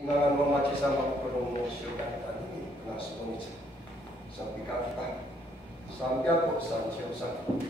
Ingalan memaci sama penuh syurga tadi kena semuanya sampai kata sampai aku sanjausan.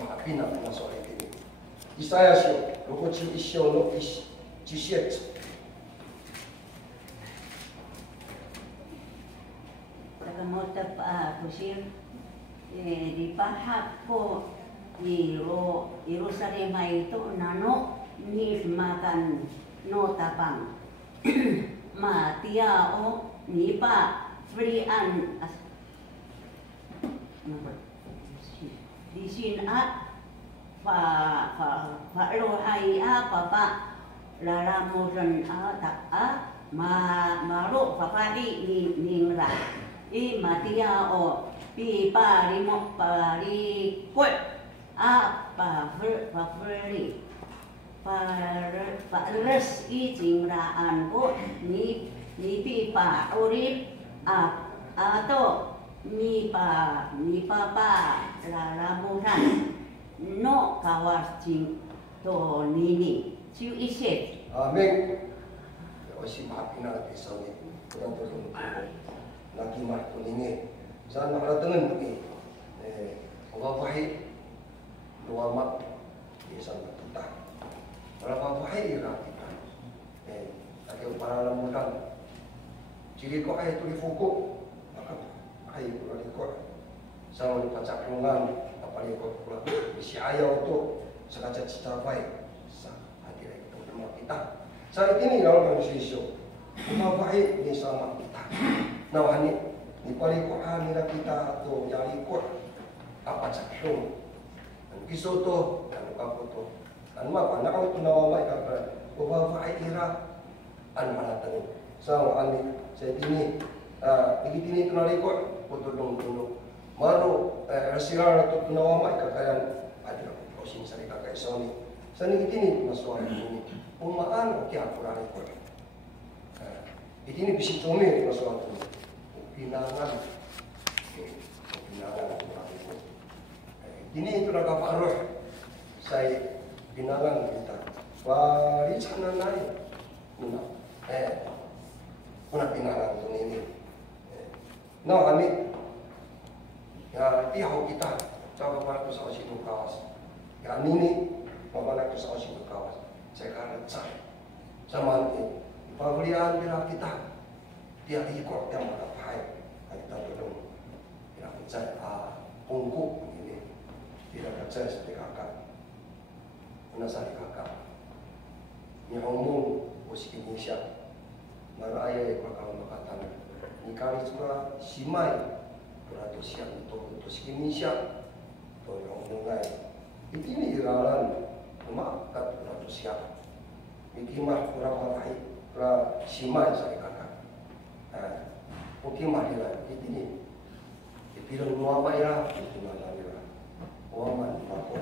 maapina na soal ini. Isaya sio, loko ciu isio no cisiet. Takamota pa kusir di pahak ko iro sarema itu nano ni makan no tapang matia o ni pa free an di sin at pa lo hai a papa laramuran a tak a maro papadi ni ra i matia o pi pari mo pari kwe a free pares i jingraan ko ni pipa urip ato ni papa laramuran no kawas jing to nini ciu iset. Amin. Osi maafin na kisah ni kurang perlu lagi marko ini. Sana maratangan ni wafahid luamat biasa kita. Kalau wafahid ira kita. Agak para lamudan. Jadi kau ayat tu difokus, maka ayat tu dikor. Sama di pacak lungan, apa dia kau pula isi ayat tu sengaja capai. Hati lagi teman kita. Saat ini dalam manusia, wafahid ni sama kita. Nawani ni paling Quran nila kita tu jari Quran apa caklung. Kisah tu dan apa tu. Dan apa nak tu nawamai kata wafahid ira an malatan. So ani saya ini begini tu nari Quran potong maru rasiran tu nawamai kakayan ada proses sari kakai soni. Sani ini masuk ini. Umaan okey Quran Quran. Ini bisa cuma masuk tu. Pinangan ini itu nak apa roh saya pinangan kita bari sana naik puna pinangan tu ini no kami ya tiap kita coba pada tu sahaja itu kawas ya ini mana tu sahaja itu kawas saya kan cari sama ini pembelian bila kita dia ikut yang mana pahai kita belum tidak percaya pungkuk ini tidak percaya seperti kakak menasari kakak yang umum musik Indonesia mana ayah yang bakal makatan ni kali cuma simai beratus siang untuk Indonesia atau yang umumnya ini iralan cuma kat beratus siang mikimah kurang baik kurang simai saya kakak Mungkin mahirlah ini dibilang nuama ira itu mana ira nuama mako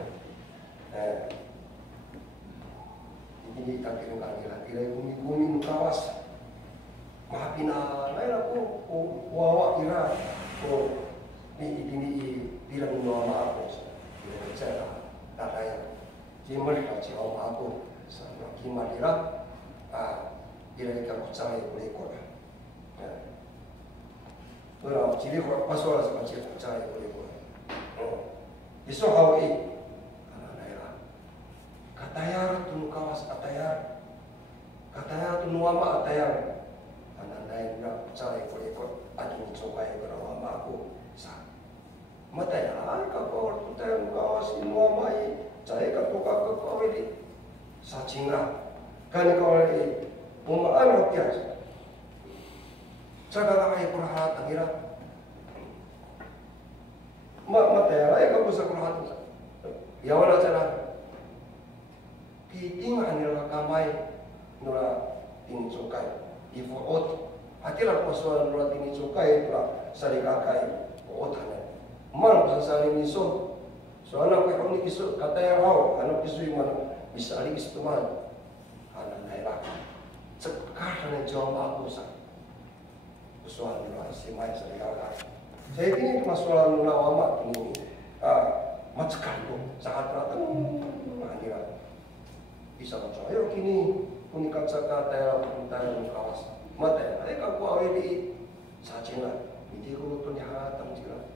ini tak kira ira ira bumi kawas mahapina lain aku wawa ira ini bilang nuama aku tidak percaya tak ada jimal kacau aku sama kimal ira ira kita percaya boleh kau Orang ciri kau pasal sama ciri percaya boleh boleh. Isu hawi, anak daerah. Katayar tu kawas katayar tu nuama katayar. Anak daerah percaya boleh kau. Aduh coba yang berawama aku sah. Mata ya, kau percaya kawas nuama ini. Cari kau kau ini sacingra. Kan kau ini umaan hokias. Cakap ay kurhat ang hirap. Matera ay kapo sa kurhat. Yawan na sana. Kitingan nila kamay nula tinisukay. Ifuot. Hati lang pasuan nula tinisukay nula sarikakay. Uotan. Man sa saling niso. So anak ko kung nikiso kataya raw anak kisoy man bisa alis tuman. Anak naira. Cekar na jawab aku sa soal nula simai serigala. Saya ini masalah nula wama ini macam tu saat ratang hadirat bisa macam ayo kini unikat sakata puntai kawas mata mereka ku awali sajina ini ku tu ni hatam jira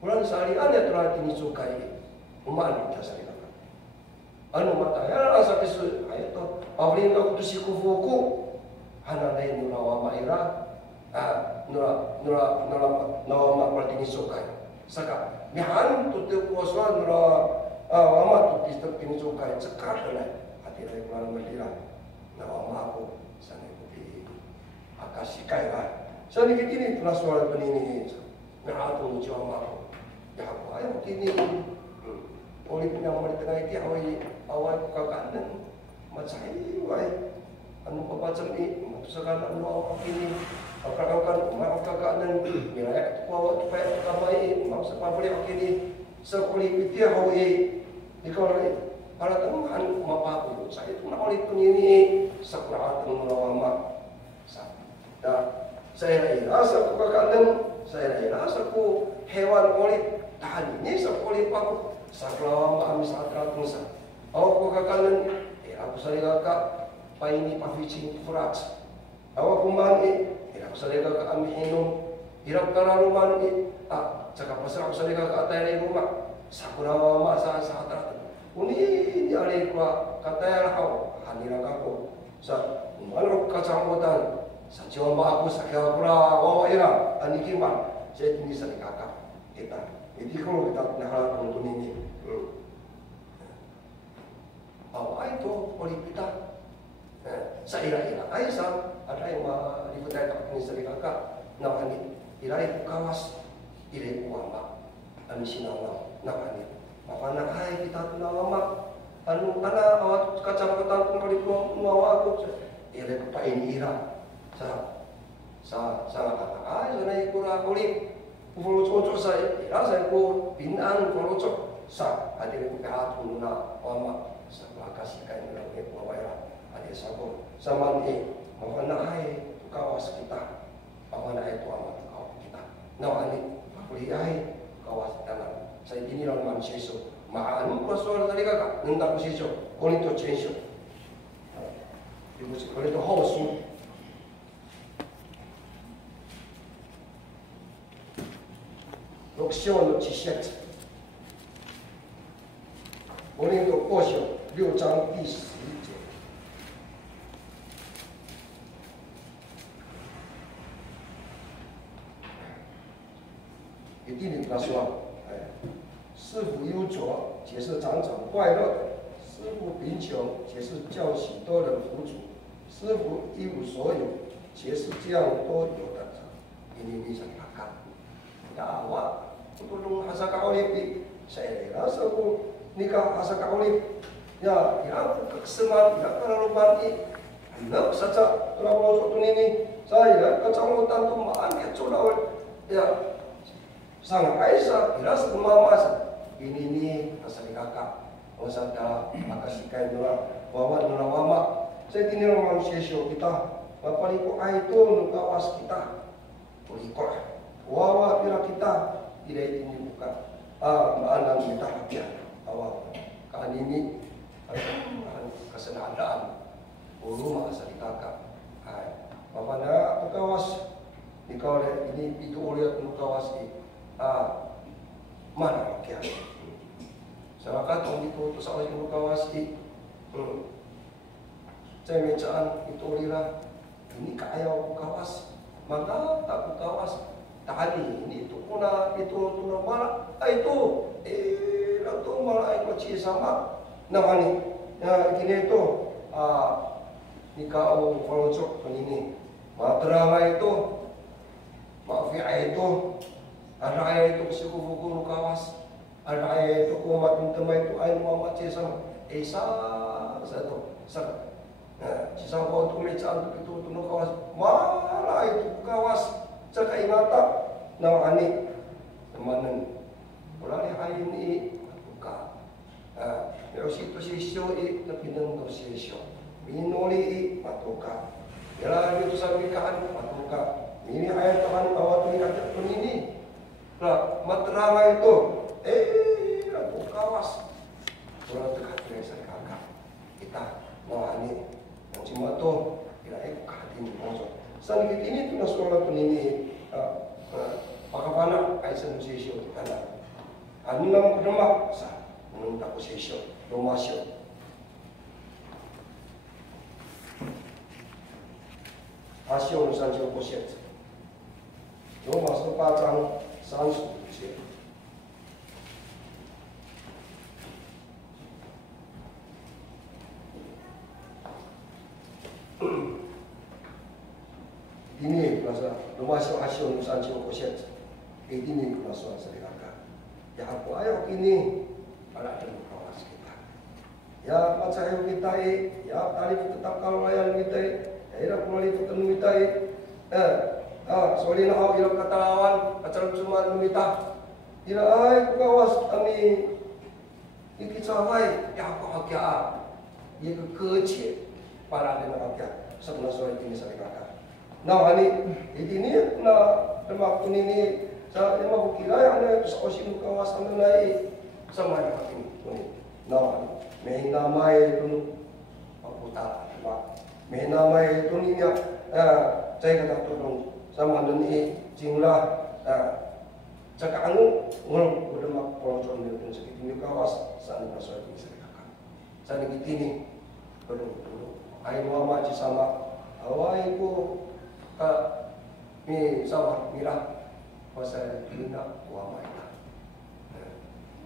Ulang sehari-hari telah kini sukai umat kita sehari. Anu mata ya rasa kesu ayo to pabrik aku tu siku fuku hana lain nura wa maira nura ma pertini sukai saka mihan tu tu kuasa nura ama tu tu kini sukai cekar lah hati lai pulang melira nawa ma aku sana di akasikai lah sana kini pernah suara penini nah tu jauh ma aku ya aku ayo kini oleh penyamar tengah itu awal kekanan macam ini, anu macam ini, maksudkan anu awak ini, akan maaf kekanan, misalnya awak supaya kamai, maksud apa boleh awak ini, sekolah itu awak di kalau para teman mapa aku, saya itu nak oleh penini sekolah teman lama, saya rasa kekanan, saya rasa ku hewan oleh tahan ini sekolah aku. Saklaw kami saat ratung awak ko kakalan aku sari kakak paini paficing furat awak kumani aku sari kakak kami hinum hirap kararuman cakap pasal aku sari kakak atay rumah sakurawa ma sa ratung uni ari ko katay rahaw hanira kako sa umalo kacamputan sa jomba aku sa kawapura wawa ira anikiman saya ini sari kakak kita jadi kalau kita nahala untuk ini, awak itu oleh kita, saya Aisyah ada yang dipercaya tak ini seri kakak, namanya irai kawas, irai kuama, anu sinau namanya, makana hai kita tu nama, anu mana awak kacang ketan pun oleh kuama aku, irai kupa ini ira, sangat kakak, jadi kurang oleh Pulau cocok saya, saya ko pinang pulau cocok sa ada yang kehat pununa wama sa kasih kain lagi bawa ada sabo sama ni mana hai kawas kita mana hai tuan kita nawa ni kuliah kawas tanah saya ini orang manusia so maanu kuasuar tadi kakak nenda kusiso koni to change ibu koni to house6章の10節コリント後書6章第11節一定他说师傅忧愁且是常常快乐的师傅贫穷且是叫许多人服主师傅一无所有且是这样都有的ini bisa dimakan dakwah tulung asa kaolip saya rasa aku nikah asa kaolip ya aku keseman ya karalupan nak saja kalau waktu ini saya kecamatan tu maan ya coba ya sang Aisyah jelas mama ini asal kakak masa dah makasih kain dua bawa dua mama saya tinggal manusia kita bapak liku itu nukawas kita liku wawa pira kita tidak ini bukan anda kita hatian awal kan ini kesenadaan rumah asal kakak bapak nak nukawas nikau ini itu oleh nukawas mana hatian saya kata itu soal yang nukawas saya mencaan itu olehlah ini kaya nukawas maka tak nukawas tadi ini itu kuna itu malah itu itu malah itu cie sama namanya ya gini itu nikah kalau cok ini madrama itu maaf ya itu ada ayat itu suku-suku nukawas ada ayat itu kumat teman itu ayat Muhammad cie sama satu satu cisang kau tulis cantik itu nukawas malah itu kawas cakap ingatan nama ani temanan orang yang ini buka ya situ sisyo tapi nang sisyo minori matuka ya itu sabikan matuka ini ayat Tuhan awat ini ada pun ini lah materanga itu aku kawas orang dekat dengan saya kakak kita nama ani yang cuma tu kira katin bosok San ini tu nasuara tu ini, maka mana aisan musisyo di kanan. Anam kedemak sa menung tak posesio domasio. Asio sanjo poset. Domas tu patang sansu sia. Ini bahasa domasio asio sanjo poset. Ini bahasa sedekah. Ya aku ayo kini anak dan kawas kita. Ya macam kita ya tali tetap kalau layan kita ya ira kulali tetenu kita solina au ira katalawan acara cuma numita ira ai kawas kami ikut sawai ya aku hakia ya kece para dengan hakia setelah soal ini saya kata. Nah ini na waktu ini sa ima bukila ana sa osinu kawasan nai sama ini ini nah mehina mai tunu paputa ba mehina mai tunu nya cai kata tolong sama deni jinglah caka anu ngol udah mak polon ni tun sakit ini kawas san pasal ini serikakan san ini tolong ai mama ci sama awai ko ka mi sama mira pasal bina tuama ita.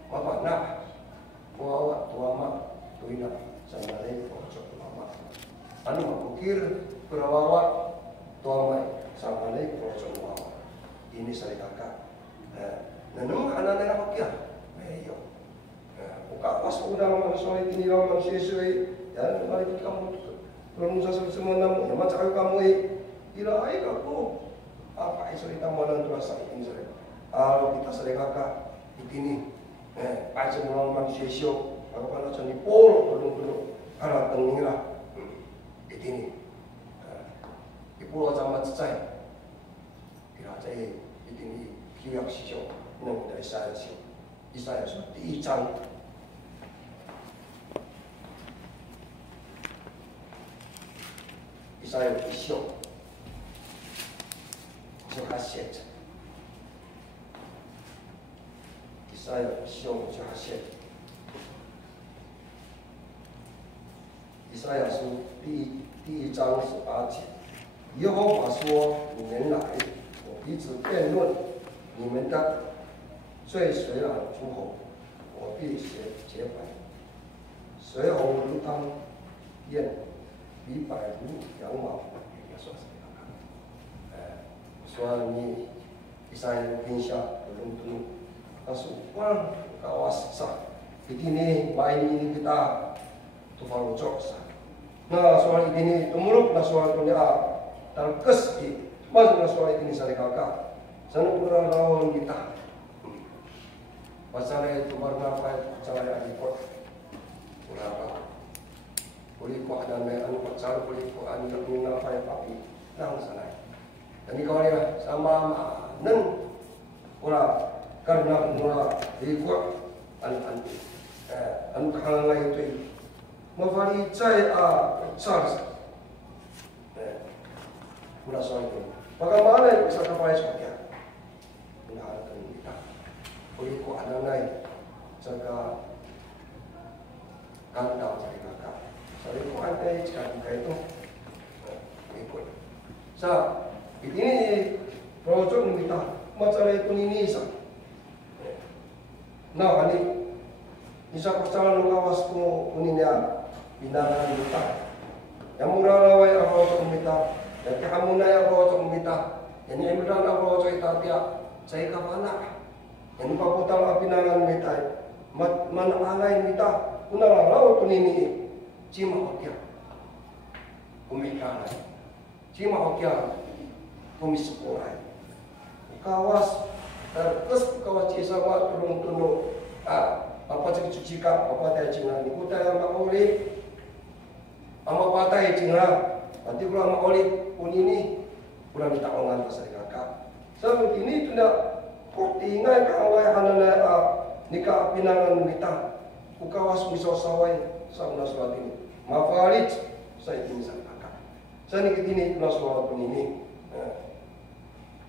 Mama nak bawa tuama tuina sanalai pojok tuama. Anu mukir perawawa tuama sanalai pojok tuama. Ini saya kakak. Nanam anak anak pakai meyo. Buka pas udah soal ini orang sesuai. Ya balik kamu belum usah semua namu. Macam kamu ira ai aku apa isu kita malang terasa ini sore. Kalau kita sedekah begini, aja mulang manusia sio, kalau kalau cani polo dulu kalau tengira, ini, di pulau zaman cecai, kira cai ini kiyak sio, nang dari saya sio, saya seperti ican. Saya sio. Hasil, saya show hasil. Isaiah书第1章18节，耶和华说：“你们来，我彼此辩论，你们的罪虽然诸侯，我必解白。随后如汤焰，比白如羊毛。”soal ini Isaiah Insya belum tentu kasukan kawas sah. Ini main ini kita tufal ucok sah. Nah soal ini tumuruk nah soal dunia terkes di masuk nah soal ini sari kakak. Sana kurang rawan kita. Pasal itu warna apa? Pasal yang ikut berapa? Boleh kau ada anu pasal boleh kau anu terminal apa tapi nang sana. Dan ini kau ni sama neng orang karena mula ikut anu kahal lain tu, mafari cai charge, mula soal itu. Bagaimana bisa kapai seperti apa? Mula akan kita, boleh kau ada lain jaga kandang cari kakak. Jadi kau ada jika itu ikut. Ini projek kita masalah itu ini sah. Nah ini bisa percaya kawas ko uninya binangan kita. Yang murah lawai projek kita. Yang kamu naya projek kita. Yang emran projek kita dia saya kawana. Yang paputal binangan kita. Mana alai kita. Kunala lawa tu ini cima hokia. Kumikana. Cima hokia. Komisukurai, kawas terus kawas cisama turun apa cuci kap apa teh cina ni kuda yang makoli, ama patai cina, nanti pulang makoli pun ini pulang minta ongan pasal kakak. Sebab ini tidak kok tinggal kawai hanana nikah pinangan kita, kawas misal sawai sama surat ini, mafalit saya ini sang kakak. Saya ini pulang surat pun ini.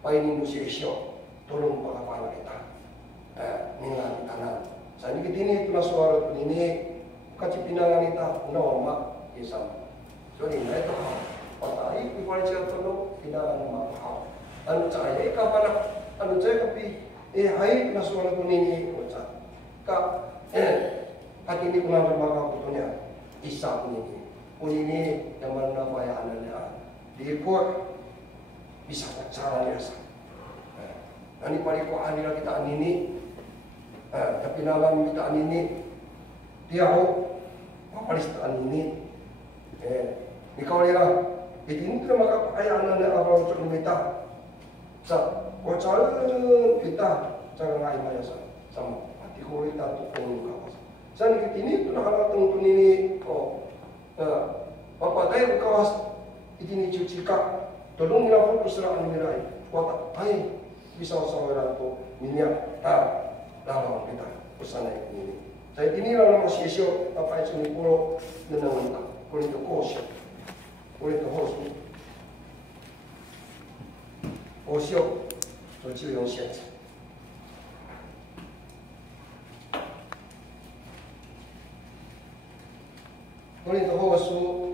Painin musisyo, tolong pagkapan kita. Ningan kanan. Sa ni kitini tuna suara ini kaci pinangan ita norma isam. So ni na ito patai ipari siya tulo pinangan mapahal. Anu cahaya kapana anu cahaya kapi hai na suara ini uca. Ka hati ini kuna berbaga putunya isa ini yang mana paya ananya di ikut bisa cara biasa. Ani pari ko anila kita anini, tapi nalang kita anini, dia ho, apa lista anini, ikaw nila, ini tu maka ayah anak apa untuk kita, sa, ko cara kita cara ngai maya sa, sama, hati ko kita tu pun kawas. Sa ni ini tu nak halatang tu nini, apa tayo kawas, ini cuci kak, tolong nila pun perseraan nila, kuat, ay. Bisa usaha itu minyak dalam kita pesan ini. Saya ini dalam sesio apa itu ni pulau dengan kita, kulit itu kosio, kulit itu kosio,就用现在。kulit itu书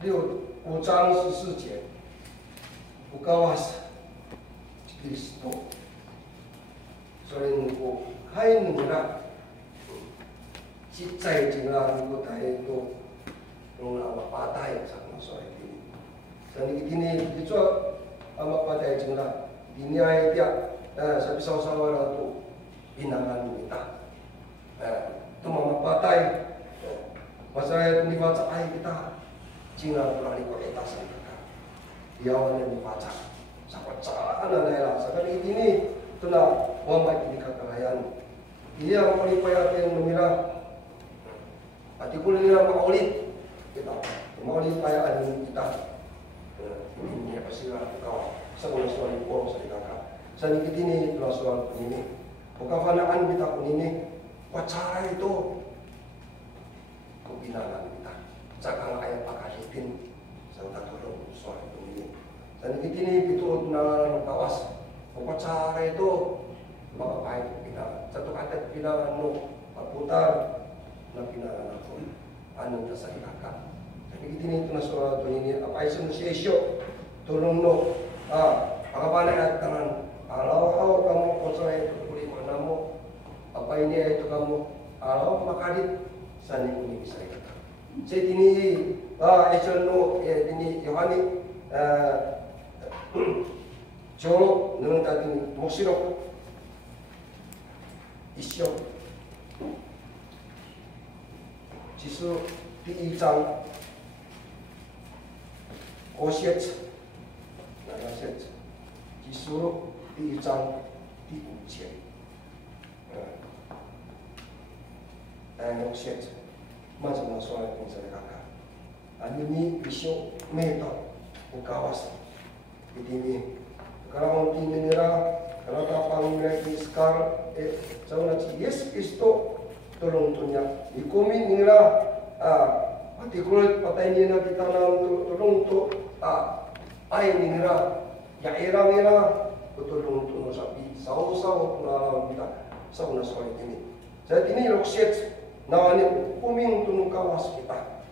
5章14节，不高啊。Kristo. Soalnya ko kain nila cicay jingla ko tayo itu nung ama patay sa soal ini. Sani kitini itu ama patay jingla dinyai dia sabi sawa tu binangan kita. Tu mama patay masa ni baca ay kita jingla berani ko etasan kita. Diawan ni baca. Sahabat sana nela sekali ini tuna wamai ini kakarayan ia mau dipayar yang memira hati kulit nila paulit kita mau dipayar ini kita ini apa sih lah kau sekolah soal pos saya kakak sedikit ini tuna soal ini bukan kita pun ini wacara itu kebinaan kita jangan ayat pakaitin serta turun soal ini. Dan ini piturut na kawas. Upacara itu mga kahit pinangan. Satu kata pinangan mo, paputar na pinangan ako. Anong nasa ikaka. Jadi ini itu na surat ini apa isu sesio tulong no. Pagkabalay at tangan. Alaw kamu upacara itu kulit mana mo. Apa ini itu kamu alaw makadit sani ini bisa ikaka. Jadi ini isu no ini Yohani jolo nung tadi moksiro isyo 지수第1章5节7节지수第1章第5节6节먼저 나서야 공사를 갈까 아니니 비쇼 메타 ukawas ini kalau mungkin nira kalau tapang lagi sekarang sauna Yesus Kristo tolong tunya ikomi nira pati kulit patay nina kita nam tolong tu ay nira ya era tolong tu sabi saw na kita sauna soal ini jadi ini lokset nawani kuming tunung kawas kita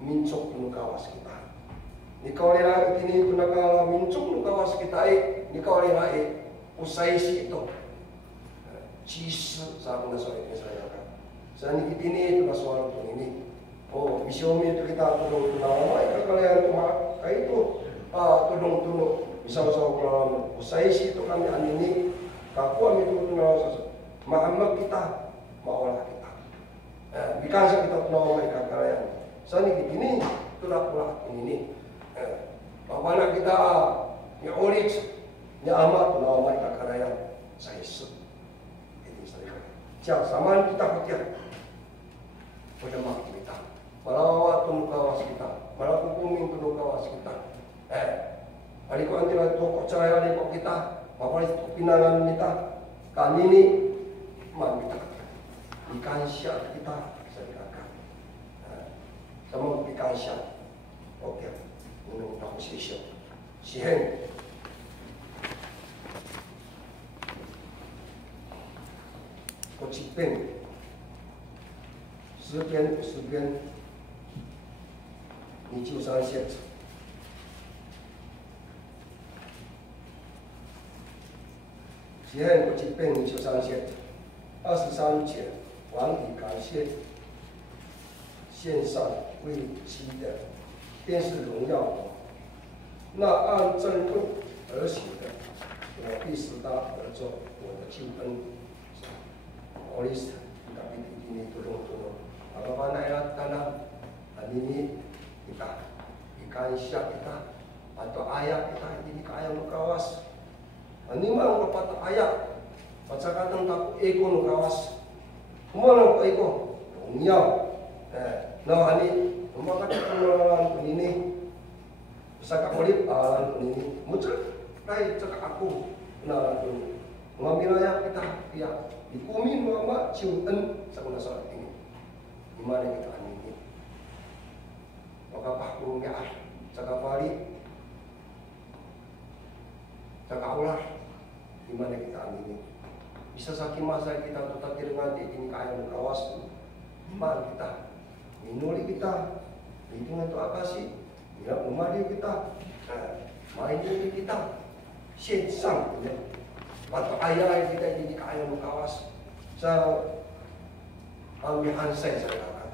mincok tunung kawas kita. Ikaw nila itini ito naka-mincok nung kawas kita ikaw nila usay si ito. Cheese sa ako na soy ni saya ka. Sa ni kitini ito na suwaro ito ini. Misyomi ito kita tulong ito na ay kakalayan ito kay ito. Tulong-tulong. Isaw-saw ko lang. Usay si ito kami anini. Kakuha mi ito na maamag kita. Mawala kita. Bikasa kita ito na ay kakalayan. Sa ni kitini ito na pula ini. Bagaimana kita nyolik nya amat lama kakarayan sa Yesus. Ini saya. Jangan samaan kita hatian. Pada mak kita. Malawa tunu kawas kita. Malawa kuming tunu kawas kita. Ali ko antila toko cahaya ali ko kita. Papali pinangan kita. Kanini man kita. Ikan siap kita sa kakak. Sama ikan siap. Oke. Untuk sesio. Sihen. 꽃이 뺀诗篇你就上线。诗篇꽃이 뺀你就上线。23节，王以感谢献上为妻的，便是荣耀我。那按正路而行的，我必使他得着我的救恩。Olis tapi ini turun apa naik tanah ini kita ikan siap kita atau ayak kita ini kaya mukawas ini mah dapat ayak baca kata tak ego mukawas kemana ke ego nyau nah ini rumah kata pengenalan ini bisa kak olip alan ini muncul kayak cakap aku nah ngambil ayak kita ya dikumin mama ciutan sama salat ini gimana kita ini maka kurungnya cakap balik cakap ular gimana kita ini bisa sakit masa kita tetap dengan ini kaya kawas gimana kita minuli kita hitungan itu apa sih ya rumah dia kita main ini kita sensang ya atau ayah kita jadi kaya mukawas sa ambihan saya katakan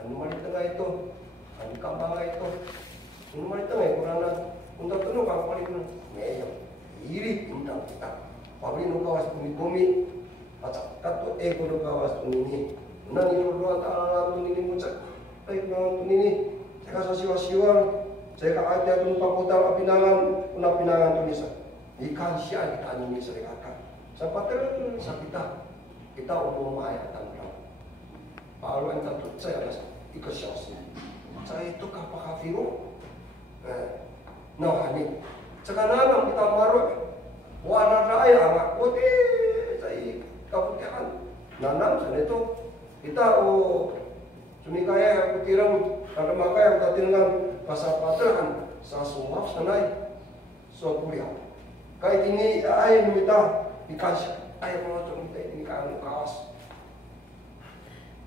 anu mali tengah itu anu kampang itu anu mali tengah kurang untuk tenung kalau paling meyo iri undang kita pabrik mukawas bumi macam katu ego mukawas ini nani dua tahun ini muncak baik tahun ini saya kasih siwa-siwa saya ada tumpah putar pinangan tulisan ikan siang kita ini serikatan. Sampai terus kita umum ayat tentang kalau yang tentu saya ada ikut syasi. Saya itu kapal kafiru. Nah ini sekarang kita marah warna raya anak putih saya kaputihan. Nanam sana itu kita cumi kaya putiran karena maka yang tadi dengan pasal pateran saya semua senai so kuliah. Kayak ini air minta dikasih air melocok minta ini kamu kawas.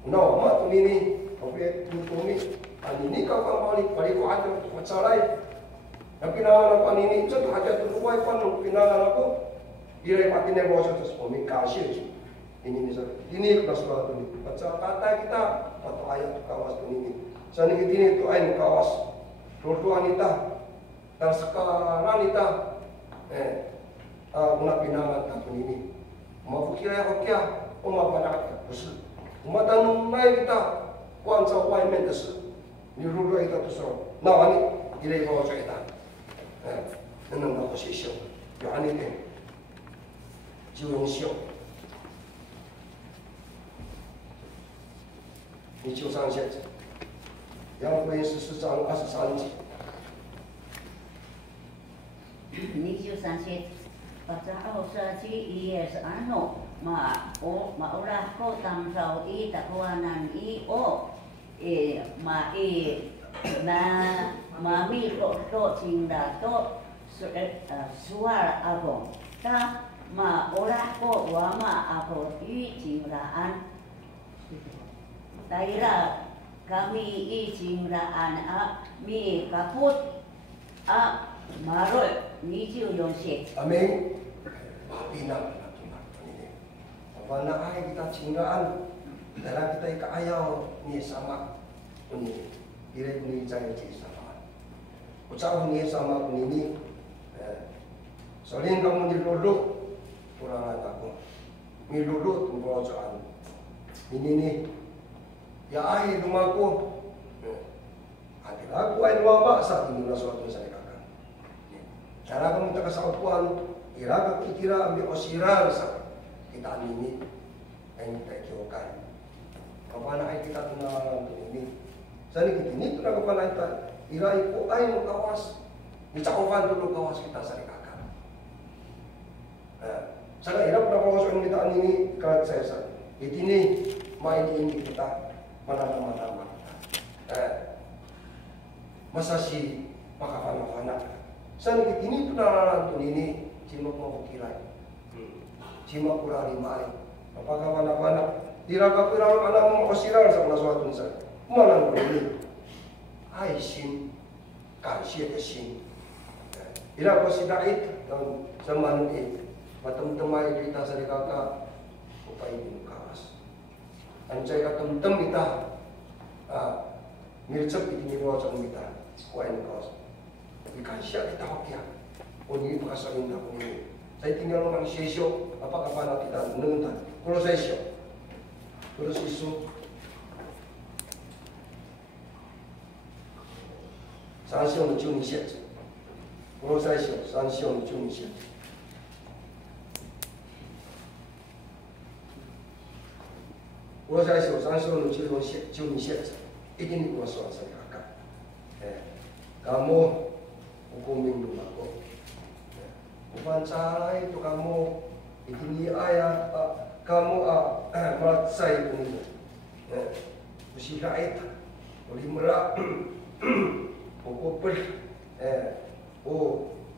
Nah, mak tu ini, tapi tu ini kau balik ada macam lain. Tapi nama ini tu ada tu dua pun pinangan aku. Dia patinnya bawa satu sepuluh kasih. Ini misal, ini kelas dua tu. Macam kata kita atau ayat tu kawas tu ini. Sana ini tu air kawas. Dua nita dan sekarang nita. Una pinangan tahun ini. Mau kira hokia, mau banyak besar. Mau tanam naik kita, kuansa wai mendes. Ni rulu kita tu serong. Nah ini ilai bawa cerita. Nenang aku sisyo. Yo ani ni. Jiwang sio. Ni jiu sang xian. Yang hui是章23节。你就上去。Baca ausasi iya seano ma ulah ko tamsau I takwanan I ma ma mi ko cinda to suara aku ta ma ulah ko wama aku I cindaan taira kami I cindaan mi kaput marot ni jiu yong xie. Amin. Pinang ini. Apa nak ayah kita cindaan, dalam kita ika ayah ni sama ini. Kira ini jangan sama. Ucap ni sama ini. Soalnya kamu di lulu, kurang aku. Ni lulu tu belajar. Ini ni. Ya ayah rumahku. Hati aku ayah rumah saat ini suatu saya. Cara kamu tak kesalahan, ira kira ambil osiran sa kita ini yang kita jokan. Kapan ay kita tunang ini, sana kita ini tunang kapan ay ira iku ay mengkawas, dicakupan dulu kawas kita sa kakak. Sana ira pernah kawas yang kita ini kalau saya sa, ini main ini kita mana. Masa si pakafana. Sana ini penaran tu ini cuma mau kira, cuma kurang lima. Apakah mana-mana diraka pirang anak mo makasiral sa mga suatun sa malang ini 爱心感谢的心。Ila ko si Daid ng zaman matamtamay kita sa likaka upay binukawas. Anjay katamtam ita mircap itiniwa sa umita kuain kawas. Ikan siya kita hokya. Uni pakasain na kuni. Saya tinggal orang sesyo apakah mana kita nuntan. Kalau sesyo. Terus isu 三章の12節。この最初、3章の12節。この最初、3章の12節。一定にこのsoal saya kakak. Kamu hukumin aku. Bukan cara itu kamu ini ayat kamu meratsai ini. Usia itu, boleh merak. Pukul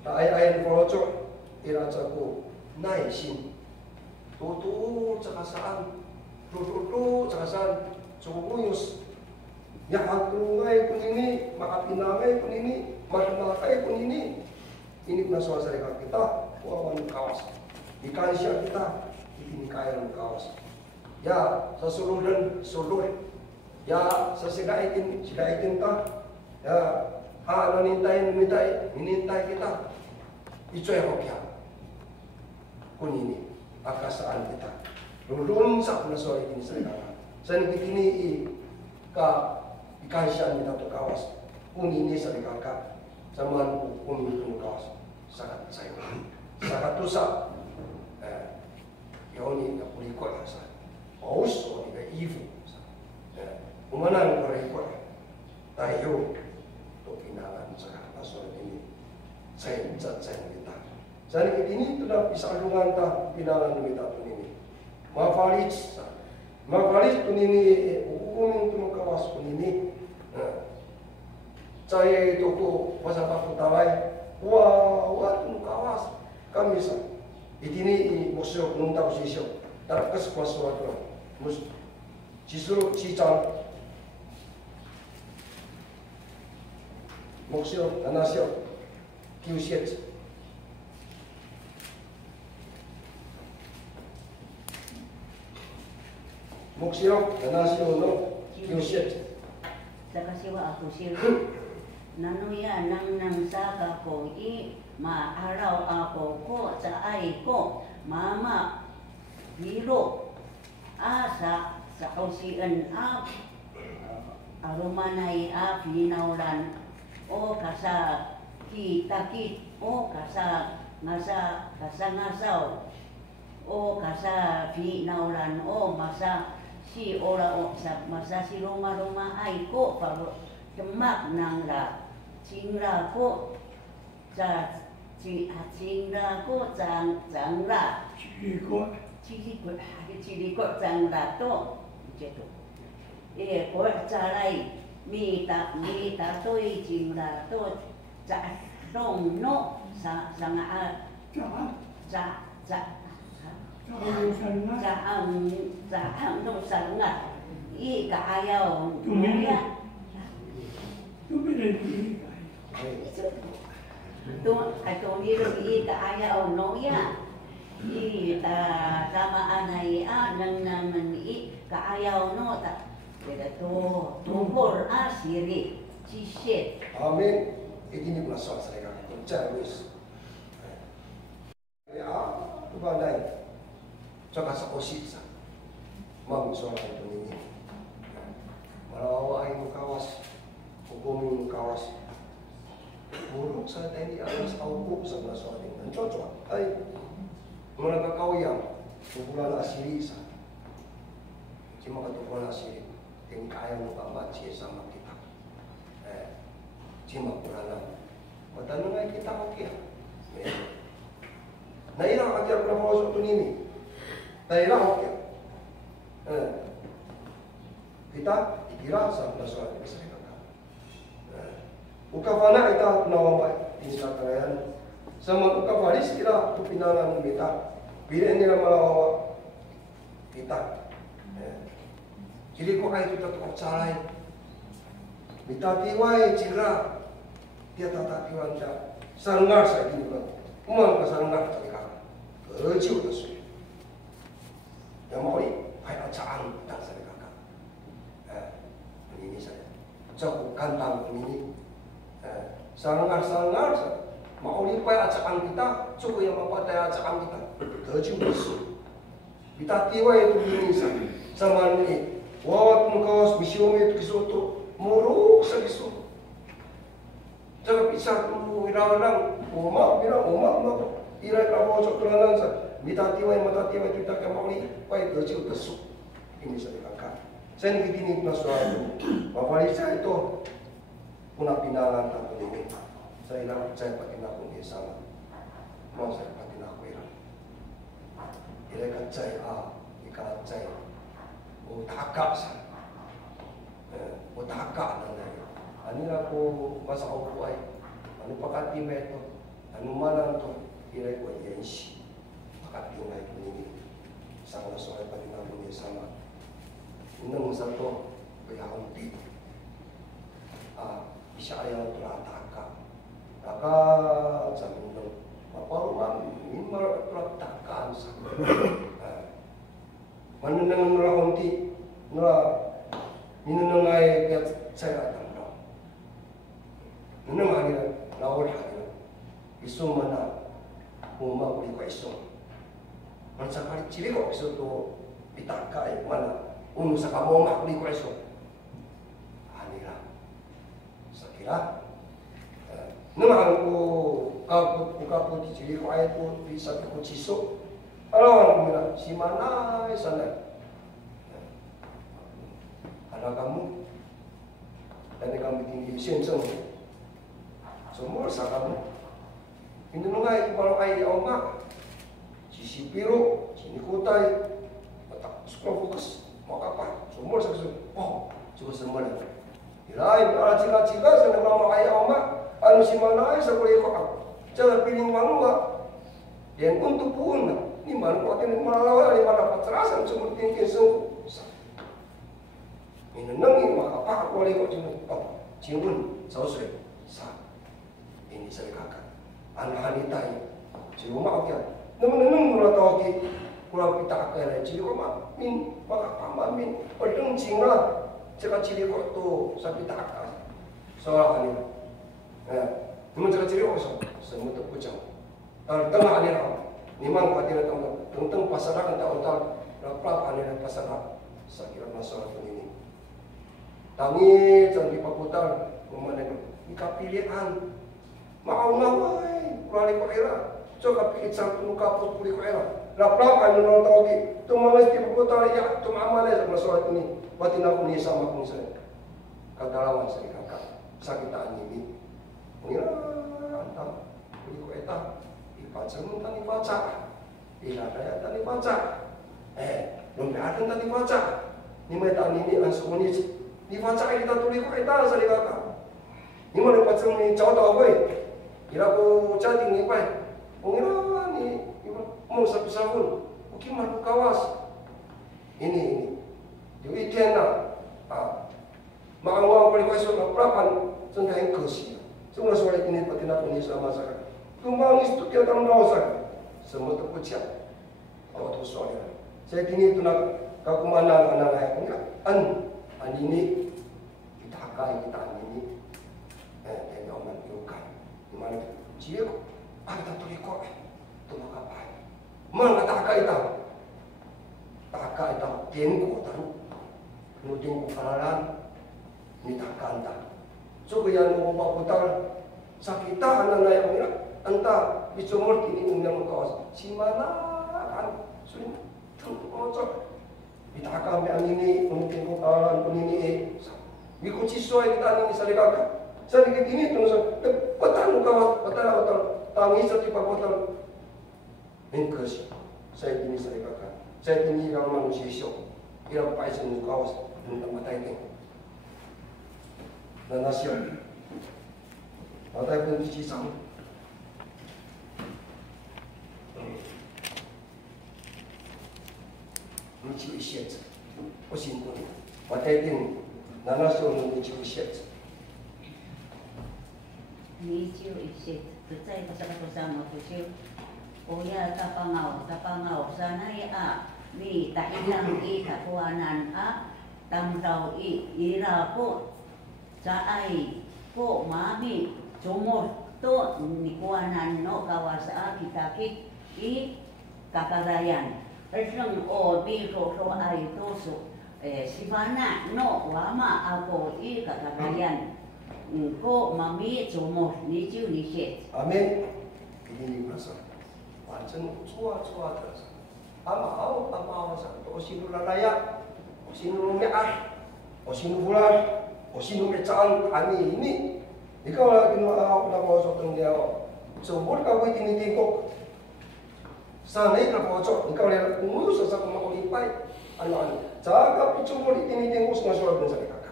ay poroco iraca ko naisin tutu cakasaan tutu cakasaan cukuyus ya hakrungay kun ini makapinamay kun ini makalakay kun ini penasuhan sa rekal kita kuawan kawas ikan siya kita ikinikaya ng kawas ya sa suludan sulur ya sa sigaitin ta ya minintay kita. Ito ay hokya. Kunini, akasaan kita. Lulun sa punasoy kini sa ikala. Sa nagkikini ikansyan nita to kawas. Kunini sa ikaka. Sa man kunini to kawas. Sakat sa iyo. Sakat to sa yoni na pulikot sa. Paus o ni ifu. Umanan ko rekod. Tayo pinangan sa kapasoy ini saya kita. Sa ini sudah bisa alungan ta pinangan kita pun ini. Mafalit pun ini hukum itu kawas pun ini. Saya itu ko pasapa putawai. Wah tu kawas kami sa. Ini musyo nunta posisyon. Tarakas paswa to. Mus cisu cicang Moksio, anasio, kiusiet. Moksio, anasio, no, kiusiet. Sa kasiwa ako sila. Nanuya nang saka ko maaraw ako ko sa ay ko mama biro asa sa kausian arumanay pinaulan o kasa kitakit o kasa ngasaw o kasa pinaulan o masa si ora o sa masa si roma ay ko pag temak nang la cingra ko sa cingra ko jang la cili ko jang la to gitu ko carai mi ta to cingra to ca dong no sa nga ca no sa nga i kaayaw ya tu ato nilo i kaayaw no ya i ta sama anay nang i kaayaw no ta ito, tungkol asiri, ciset. Amin. Ini penasuhan saya kata. Cerwis. Ya, kebandai. Coba sekosit sa. Mau soal itu ini. Malawai mukawas, hukum mukawas. Buruk sa tadi alas aukup sa penasuhan ini. Cocok. Ay, mga kakawiyang, tukulan asiri sa. Cuma katukulan asiri. Yang kaya membaca sama kita. Cuma kurang. Matanungan kita okey. Na ilang ajar pula masuk tu ini. Na ilang okey. Kita dikira sama soal bisa kata. Ukafana kita nawamai insakayan. Sama ukafaris kita tu pinangan kita. Bila ini malah kita. Jadi kok ay kita tukang calay. Mitatiway cira dia tatatiwan siya. Sangar sa ikinula. Umang ka sangar sa ikaka. Kejiw na suy. Yang mau ay acaang dan sa ikaka. Ini saya. Jauh kantang ini. Sangar sa mau pay acaang kita. Cukup yang mapatay acaang kita. Kejiw na suy. Mitatiway itu ini sa. Sama ini. Wawat mengkawas misyumi itu kisuto. Muruk sa kisuto. Jangan pisah dulu irawanang umak irai kamu cok tulanan sa mitatiwai itu tak kemali pai terciut tersu ini saya kakak saya ni begini nasuatu bapak itu punah pinangan tak ini saya nak saya pakai nak pun sama mau saya pakai nak kuiran irai kacai ikat cai takak sa takak nanti ani aku masa aku ay anu pakati meto anu malang to irai ko yensi pakati ngai ini sang na soal pati na punya sama nang satu kaya unti bisa ayang tulataka jamin nang maparuman mimar tulatakan sa manunang nula unti nula minunang ay kaya saya Nung hangin lawal hangin iso mana uma uli ko iso man sa kali cili ko iso to pitaka mana unu sa kamoma uli ko iso anira sakira nung hangin ko kaput di cili ko ay ko bisa ko ciso alawan ko si mana sana ada kamu dan kamu tinggi sensong semua sakamu. Ini nungai kalau ai oma, sisi biru, sini kutai, otak sekolah fokus mau apa? Semua saksu. Oh, coba semua dah. Ilai para cika-cika sana kalau ai oma, anu si mana ai sekolah ikut. Jangan pilih mangga. Dan untuk pun, ni mana kau tengok malah ni mana paterasan semua tinggi semua. Ini nengi maka apa kau lewat cuma cium sausai sah. Ini saya kakak anak hanitai jadi rumah oke namun mula tahu ki mula pita akal jadi rumah min maka pama min ordeng cingla cakap ciri kok tu sapi tak akal soal ini namun cakap ciri kok semua terpucang tengah ini memang hati tentang pasaran tak utar rapap ini pasaran saya kira masalah ini tangi jangan dipaputar memandang pilihan mau ngawai kurang ko era coba pikir satu nuka put ko era lap-lap anu no togi tu mesti putar ya tu amane sama soal ini batin aku ni sama pun saya kata lawan saya kakak sakit ini mengira antam beli ko eta ibaca mun tani baca ila daya tani baca belum ada tani baca ni meta ini langsung ni baca kita tulis ko eta saya kakak ni mana baca ni jauh tahu Ila ko chatting ni pai. Mengira ni mau sapu-sapun. Mungkin marku kawas. Ini. Jadi tiada. Maawang ko iso na prapan sendai kursi. Semua soal ini patina punya sama saya. Tumbang itu dia tam dosa. Semua terpucat. Auto soal. Saya kini tu nak kau mana anak saya. An ini kita akai kita ini. Dia orang yukai. Mana dia kita tulis kok tu nak apa? Mana tak kata itu tengku tahu, nuding kepalaran, ni tak kanta. So kaya nung putar sakita anak yang ni, anta dicumur kini undang kawas. Si mana kan sulit tu macam kita kami ini nuding kepalaran ini. Biku cisoi kita ni salikakan. Sedikit ini tu petang kawas, petang tangi setiap botol. Engkau saya ini saya kakak. Saya ini orang manusia syok. Ia pakai kawas untuk mata ini. Dan nasihat. Mata pun cuci sama. 只有一些子，不辛苦你，我决定那时候你只有一些子。你只有一些子，不在不sama不就，oh ya tapangau sanai ni tak ilang i kakuanan tamrau ira ko saai ko mami jumur to ni kuanan no kawasa kita i kakarayan. Terus o bi ko ai to so sifana no wama ako i kakarayan. Ko mami jumur ni ju ni shet. 아멘. 이니 그래서 완전 좋아 들어서 아마와서 오시누라라야 오시누메아 오시누불라 오시누메짱 아니 ini ikaw na sotong dia sumur ka ko tiniti ko sanay ka po so ikaw na umuyo sa kumakulipay ano jaga pichumur tiniti ko sa surat sa kaka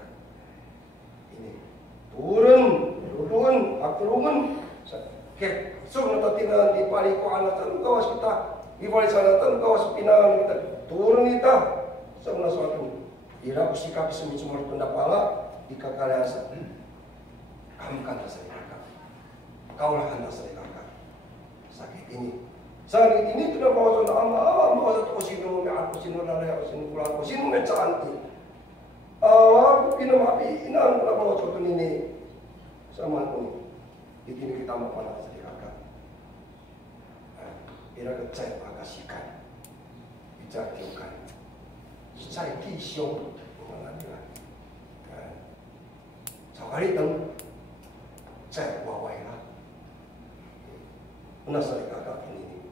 ini turun akurungan ke sung natatina di pali ko anatan kawas kita di pali sanatan kawas pinang kita turun kita sung na suatu ira usikap sumur tunda pala di kakalasa kamkan sa kakak kaulahan sa kakak sakit ini tidak mau na ama sa to sino me ako sino na sino pula ko sino me chanti pinamapi inang na mau to nini sama ko ini kita mau pala sa kakak ira ka cai agasikan bicara kyokan cai ki xiong ngana Sekali teng, saya wawai lah. Benar sekali kakak ini.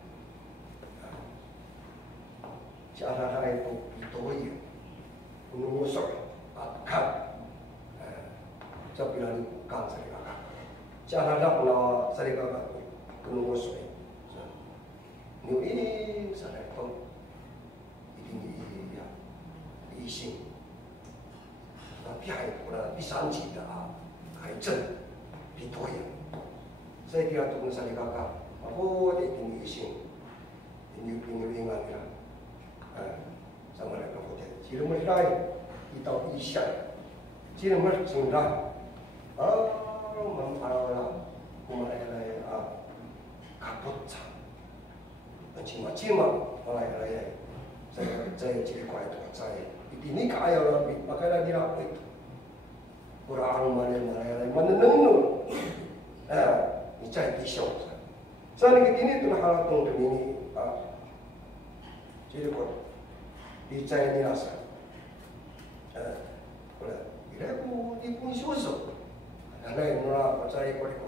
Cara itu ya, menusuk, akan. Saya bilang bukan sekali kakak. Cara nak sekali kakak menusuk. Ini saya tahu. Ini ya, ising. Tapi ada disanji dah, jen, ditoya. Saya kira tu misalnya kakak, aku ada tinggi ising, tinggi ringan ya. Sama mereka hotel. Jika mereka kita isya, jika mereka sudah, memperoleh kumarai kaput, macam-macam kumarai. Saya jadi kuat saya. Ini kaya orang, makanya dia apa itu? Orang mana nenung, ini cai pisau. Saya ni ini tu hal tu ini, jadi kau di cai ni rasa, dia aku di pun susu, ada yang mula percaya kau ni,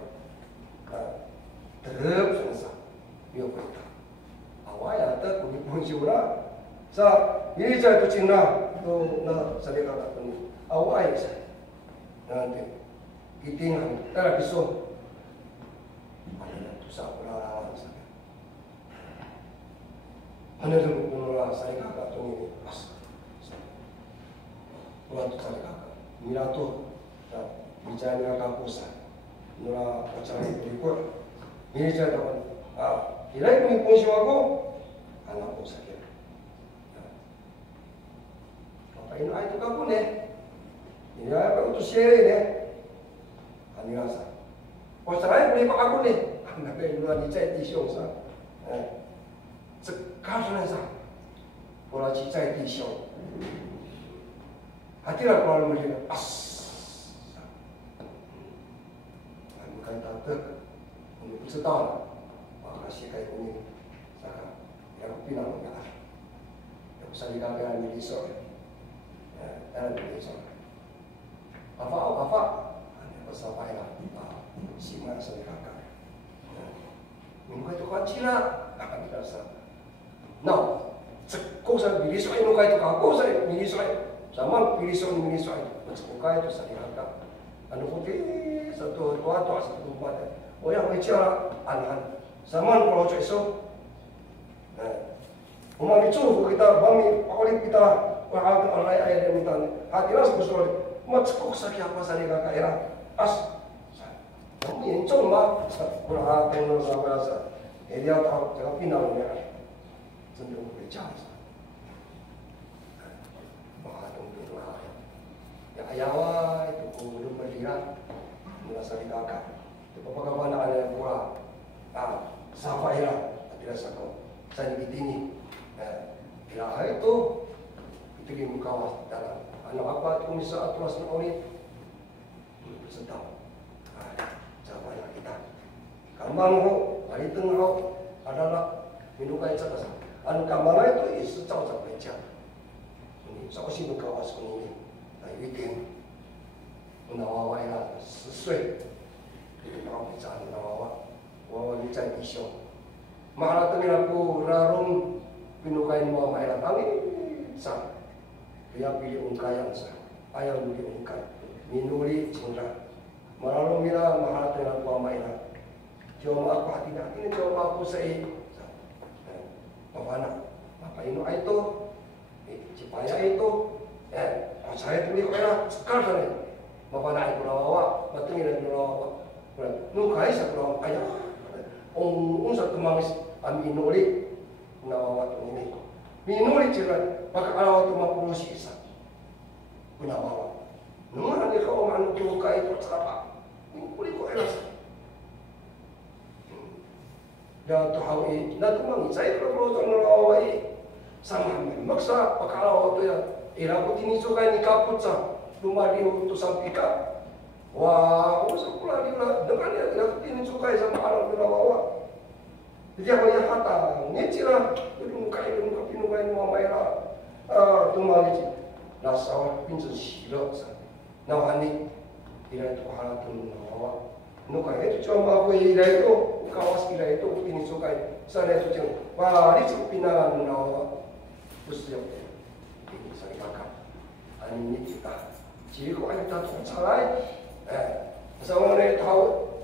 terus susah, dia kata, awal ada aku di pun susu. Sa ini saya tu cina tu na saya kata tu awal saya nanti kita tak bisa mana tu sahaja saya mana tu pun saya kata tu ni pas buat tu saya kata mila tu bicara dengan kampus mula bicara ikut ini saya tahu ilai pun pun siapa anak pun saya ini itu kamu ni, ini apa itu share ni, ani rasa. Kau cerai boleh pak aku ni, anda berdua ni cai tisu sah, sekarang sah, pola cai tisu. Hatilah kalau mereka as, bukan tante, ini pun setahun, makasih kayak ini, saya yang pinang mengalah, yang besar di kamera ni risau. Dalam Indonesia. Apa? Bersampai lah. Simak saya kakak. Muka itu kunci lah. Akan dirasa. Now, kau saya pilih soal muka itu kakak saya pilih soal. Sama pilih soal. Muka itu saya kakak. Anu putih satu tua satu empat. Oh yang bicara anak. Sama kalau cek so. Umami cukup kita bami paling kita. Wahai orang ayah yang minta, hatilah sebesar macam sakit apa saya kakak era as, kami encong lah, kurang tenor sama rasa, dia tahu jangan pinang mereka, cenderung berjasa. ayawa itu belum berdira merasa dikakak. Itu apa nak ada pula sahabat ira tidak sakau saya begini. Ira itu di muka dalam anak apa tu misal aturas nak bersedap. Sahabat kita. Kamang ho, hari tengah ho adalah minukai cakap. Anu kamang itu secau sampai jam. Ini saya sih berkawas ini. Weekend, menawawa ira 10岁，orang bicara menawawa, wawa bicara isu. Malah tengah aku rarum pinukain mama ira kami sah. Dia pilih ungkayan sah, ayam pilih ungkai, minuli cindra. Malah mira malah tengah aku mama ira. Cuma aku hati ini cuma aku sei. Mana? Apa itu? Cipaya itu. Saya tulis kaya sekarang ni, bapa nak ikut betul ni lawa. Nukai sekarang ayah, satu manis minuli nawa tu ini. Minuli cerai, maka awak tu mampu sisa. Nawa. Nungan ni kau manu tu kai tu apa? Minuli kau elas. Dah tu hawi, dah tu mangi. Saya kalau tu nawa sama maksa pakalaw tu ya. Ira ko tinisukan ni kaputsa lumali untuk sampika. Wah, usah pula dia dengan dia ira ko tinisukan sama alam berawa. Jadi apa yang kata ngecira belum kai belum kapinukan mama ira. Tumali nasawa pinjul silo sa. Nawani ira itu halatun nawa. Nuka itu cuma aku ira itu kawas ira itu tinisukan. Sana itu cuma wah itu pinangan nawa. Busnya ini kita, jika kita tak salah, sama orang tahu,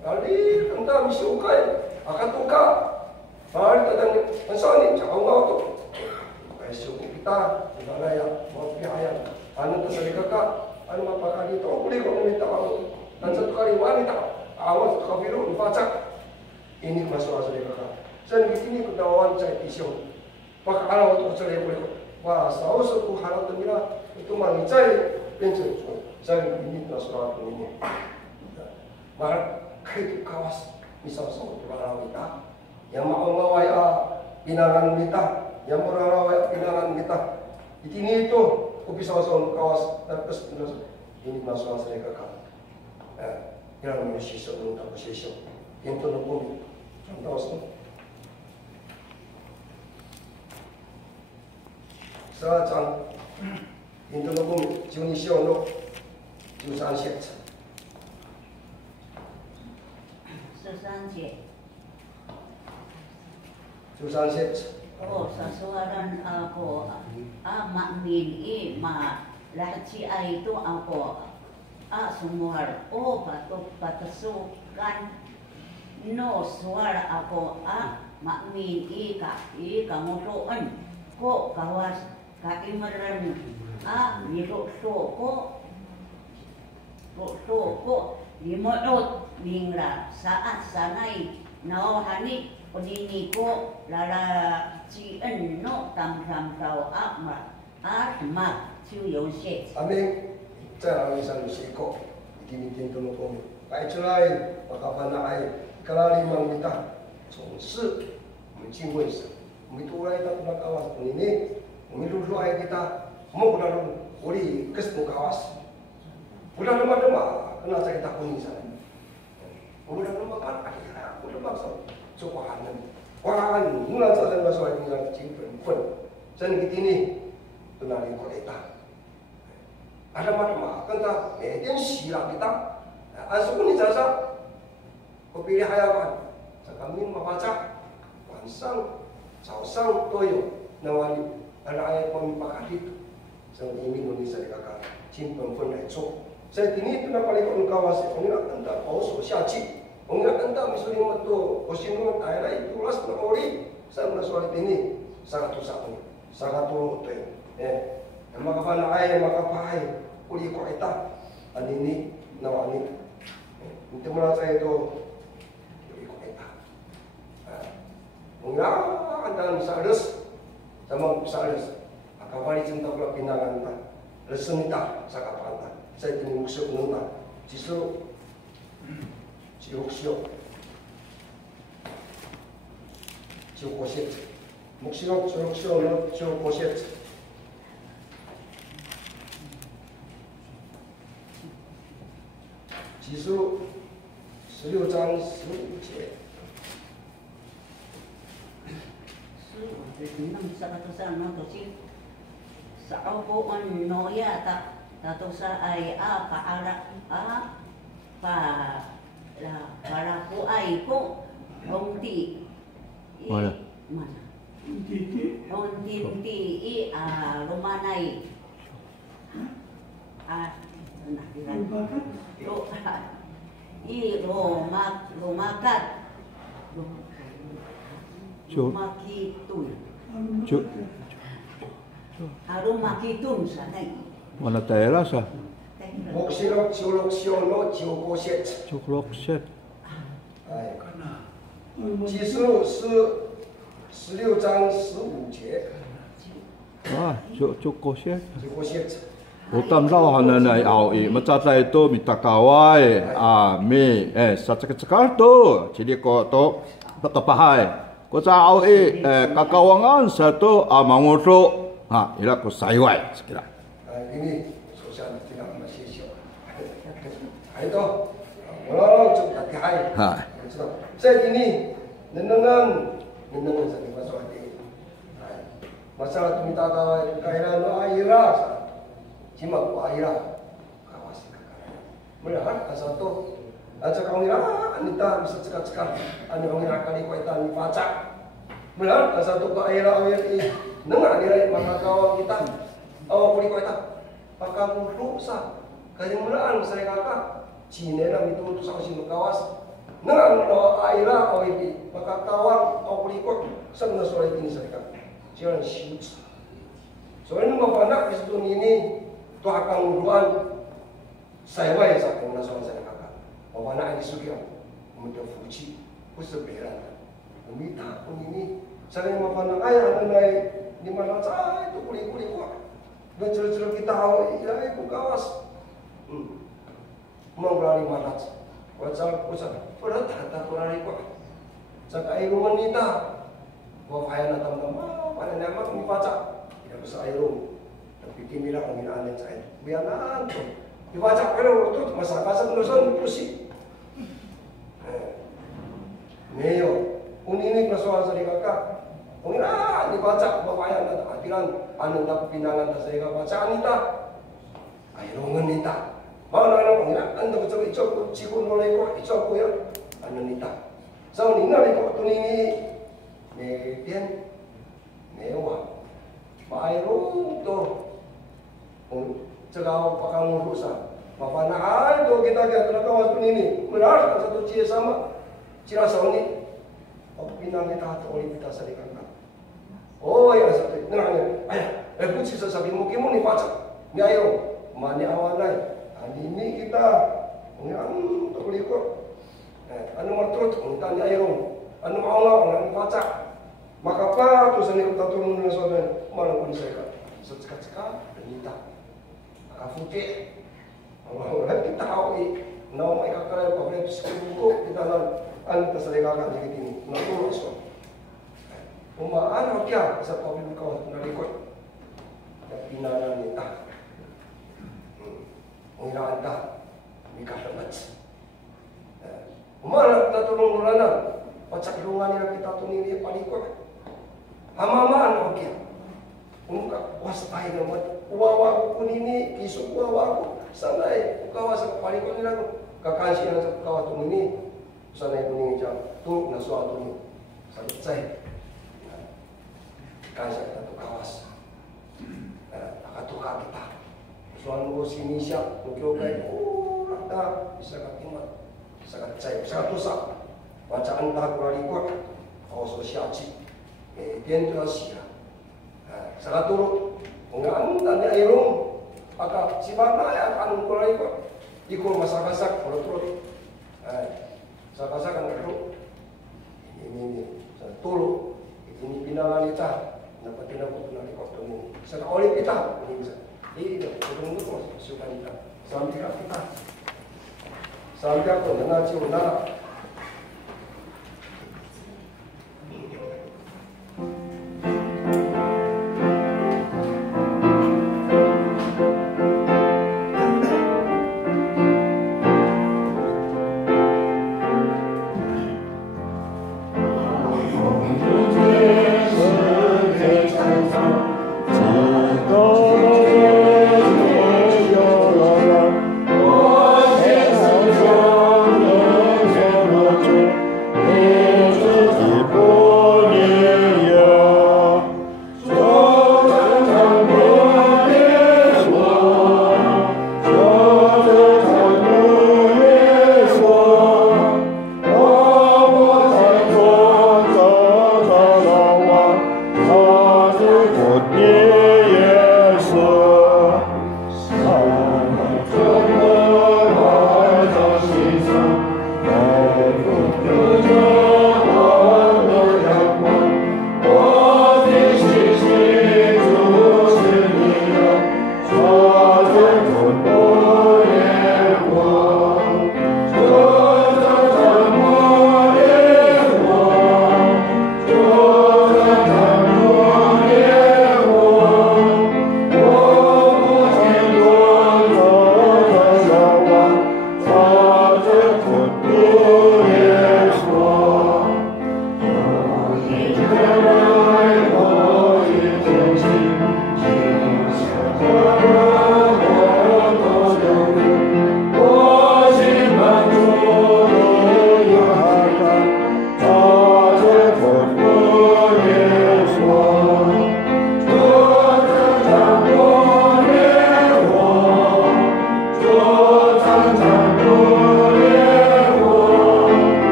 kali kita mesti ukai, akan tukar, hari tentang masalah ni, jauh ngau tu, besok kita, mana ya, mau pihak, anu tu sedih kakak, anu apa kali tu, boleh kau minta awak, dan satu kali wanita, awak tu kafiru, baca, ini masalah sedih kakak, saya di sini kita awak cari isu, pakai awak tu cari boleh, wah, sahaja suku halal tu mila. Itu mami cai pencet, saya ini nasional ini. Malah kayak kawas misal sama orang kita yang mau ngawai binangan kita, yang mau ngawai binangan kita. Di sini itu kopi sama kawas terus ini nasional saya kakak. Yang namanya sisok untuk sisok, yang tu nak bumi, contoh semua. Sekarang印度のゴミ12章の13節。13節。Oh, sasaran ako, makmini, lahat itu ako, sumuhar, patasukan, no, suar ako, makmini ka, kamutuan, ko, kawas, kaimaran, nirukso ko, limot, mingra, saat sanay, nawahani, Unini ko lala ci no tam tam tao akma asma chiu yong she. Amin. 在哪里上有谁过？一定天都能过。摆出来，把它放来，格拉里曼米达，总是我们敬畏神。我们突然kita punya kawas ini, kami dulu kita mau punya uli kes mau kawas. Udah lama kena saya kita kuning sana. Udah lama kan akhirnya udah maksud. Soalan, orang mula sahaja masalah ini yang cium sen kita ini tunari koleta. Ada macam kata, yang siap kita, asal ni jasa, kau pilih hayawan, sekarang membaca, wansang, causang, toyo, nawani, ada ayat memimpah itu, sang ini Indonesia dikatakan, cium pun lecok. Saya ini tu nak paling kau kawas, kau ni nak tentang kau sosial cip. Mengira tentang misalnya itu posisi daerah itu las penori saya menasuali ini sangat susah ini sangat turun itu maka mana ayah maka pahai uli koita ini nawani itu merasa itu uli koita mengira ada misalnya sama misalnya akabari cinta pula pinangan ta lesenita sakapan ta 在这里牧师能打，其实就需要就过些，牧师就需要就过些。启示录16章15节。Saubuan noya tatusa ay para ku ay ko honti mana honti lumanay lumakat lumakitun lumakitun sanay mana daerah sah 목시록 지옥시오노 지옥고셋 Cuklokset. 지수 16장 15제 Ah, Cuklokset. 지옥고셋 Utam daw hanan ay awi matatay to mitakawai mi satsakatskar to jadi ko to pakapahay ko sa awi kakawangan sa to manguso ha ila ko sayway sekira ini sosial tidak masih siap itu walau cepat kahai saya ini nenengan saya masuk hati masalah minta kawai kairan airas cima aira kawas melihat satu aja kau ngira anita bisa cekak anu kau ngira kali kuitan dibaca melihat satu ke aira ini nengar diri maka kau kita kuli kuitan maka mulu sa kaya mulaan saya kakak Cina itu untuk saksi kawas nengar aira ini maka kawan kuli kuit sebenarnya soal ini saya kakak jangan shoot soalnya anak di situ ini tu akan muluan saya wae sa kena soal saya kakak bahwa anak ini suka mudah fuji kuseberan minta pun ini saya mau pandang ayah mengenai di mana saya itu kuli kuat dan cerita kita tahu ya ibu kawas mau berani mana wajar berat kata kurang kuat saya ibu wanita bahwa ayah nanti pada nama kami baca tidak bisa ibu bikin bilang pembinaan saya biar nanti dibaca kalau waktu masyarakat penulisan pusing neo ini persoalan saya kakak dibaca bapak yang ada atiran anu tak pinangan tak saya baca anita ayo ngenita mau nana pengira anda betul icok cikun oleh kok icok ya anita so ni nari kok tu ni pian mewah bairo tu cegah pakang urusan bapak nak itu kita terlalu waktu ini menarik satu cia sama cira sauni pinang kita atau oleh kita sedekah oh ya satu nengarnya ayah puji sesabi mungkin mau dibaca ni ayo mani awalai ini kita yang tak boleh ikut anu mertrut kita ni ayo anu Allah nak dibaca maka apa tu seni kita turun dengan saudara malam pun saya secekak dan minta kafuke orang kita tahu nama mereka kalau boleh sebuku kita dalam tersedekah lagi ini nak so umaan okya sa problem ko na likod na pinana nita ngira anda mikalamat umaan natulong mulana pacakilungan nila kita tunili palikod hamamaan okya Unka waspai naman uwawa ko kunini kisok uwawa ko sanay ukawa sa palikod nila ko kakansi na sa ukawa tunini sanay kunini jam tu naswa tunini sabit say kaya kita tu kawas nakatuka kita soal mo si Nisha mungkin kay rata bisa katimat bisa kacay bisa katusa bacaan tak kurang ikut kalau sosiaci dia tu asia sangat turut enggak tadi airung maka si bana akan kurang ikut masak-masak kalau turut masak-masak kan turut ini turut ini pindahan kita dapat tindak pun nak ikut temu. Sekarang oleh kita ini bisa. Ini dah tunggu tu suka kita. Sampai kita. Sampai aku dengar cium nak